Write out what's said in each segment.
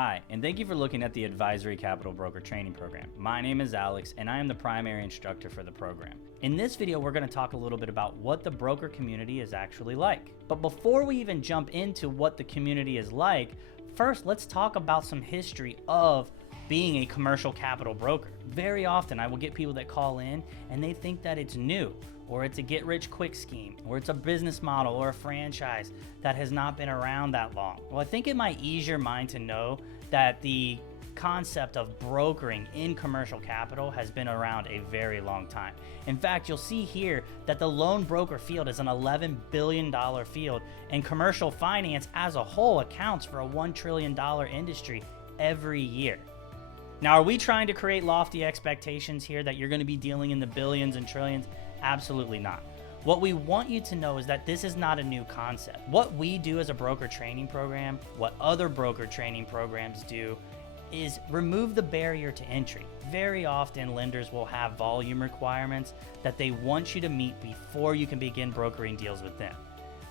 Hi, and thank you for looking at the Advisory Capital Broker Training Program. My name is Alex, and I am the primary instructor for the program. In this video, we're going to talk a little bit about what the broker community is actually like. But before we even jump into what the community is like, first let's talk about some history of being a commercial capital broker. Very often I will get people that call in and they think that it's new, or it's a get-rich-quick scheme, or it's a business model or a franchise that has not been around that long. Well, I think it might ease your mind to know that the concept of brokering in commercial capital has been around a very long time. In fact, you'll see here that the loan broker field is an $11 billion field, and commercial finance as a whole accounts for a $1 trillion industry every year. Now, are we trying to create lofty expectations here that you're going to be dealing in the billions and trillions? Absolutely not. What we want you to know is that this is not a new concept. What we do as a broker training program, what other broker training programs do, is remove the barrier to entry. Very often lenders will have volume requirements that they want you to meet before you can begin brokering deals with them.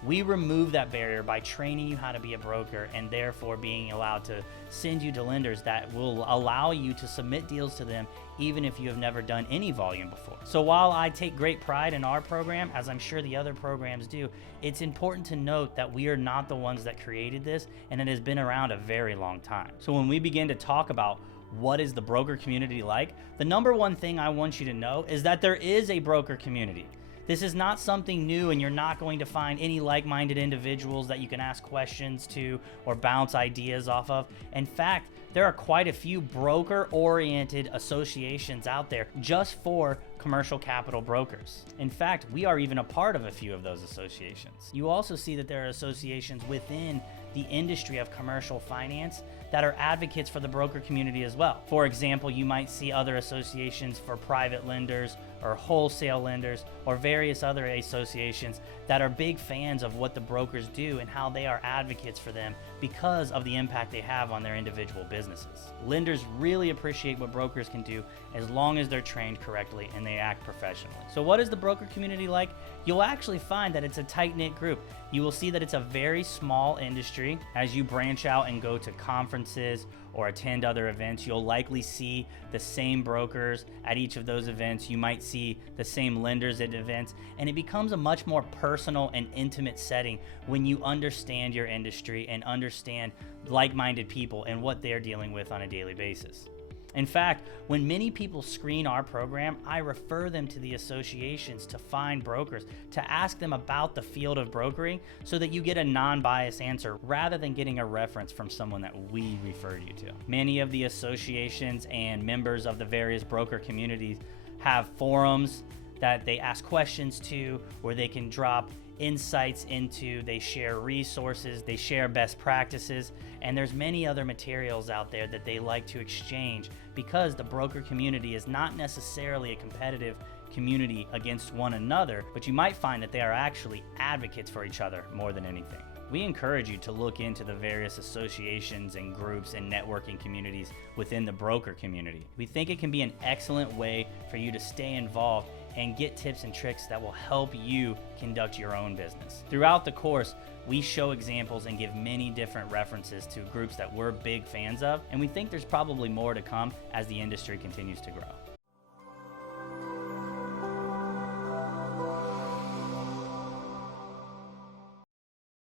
We remove that barrier by training you how to be a broker, and therefore being allowed to send you to lenders that will allow you to submit deals to them even if you have never done any volume before. So while I take great pride in our program, as I'm sure the other programs do, it's important to note that we are not the ones that created this, and it has been around a very long time. So when we begin to talk about what is the broker community like, the number one thing I want you to know is that there is a broker community. This is not something new, and you're not going to find any like-minded individuals that you can ask questions to or bounce ideas off of. In fact, there are quite a few broker-oriented associations out there just for commercial capital brokers. In fact, we are even a part of a few of those associations. You also see that there are associations within the industry of commercial finance that are advocates for the broker community as well. For example, you might see other associations for private lenders or wholesale lenders or various other associations that are big fans of what the brokers do and how they are advocates for them because of the impact they have on their individual businesses. Lenders really appreciate what brokers can do as long as they're trained correctly and they act professionally. So what is the broker community like? You'll actually find that it's a tight-knit group. You will see that it's a very small industry. As you branch out and go to conferences or attend other events, you'll likely see the same brokers at each of those events. You might see the same lenders at events, and it becomes a much more personal and intimate setting when you understand your industry and understand like-minded people and what they're dealing with on a daily basis. In fact, when many people screen our program, I refer them to the associations to find brokers, to ask them about the field of brokering so that you get a non-biased answer rather than getting a reference from someone that we referred you to. Many of the associations and members of the various broker communities have forums that they ask questions to, where they can drop insights into, they share resources, they share best practices, and there's many other materials out there that they like to exchange because the broker community is not necessarily a competitive community against one another, but you might find that they are actually advocates for each other more than anything. We encourage you to look into the various associations and groups and networking communities within the broker community. We think it can be an excellent way for you to stay involved and get tips and tricks that will help you conduct your own business. Throughout the course, we show examples and give many different references to groups that we're big fans of, and we think there's probably more to come as the industry continues to grow.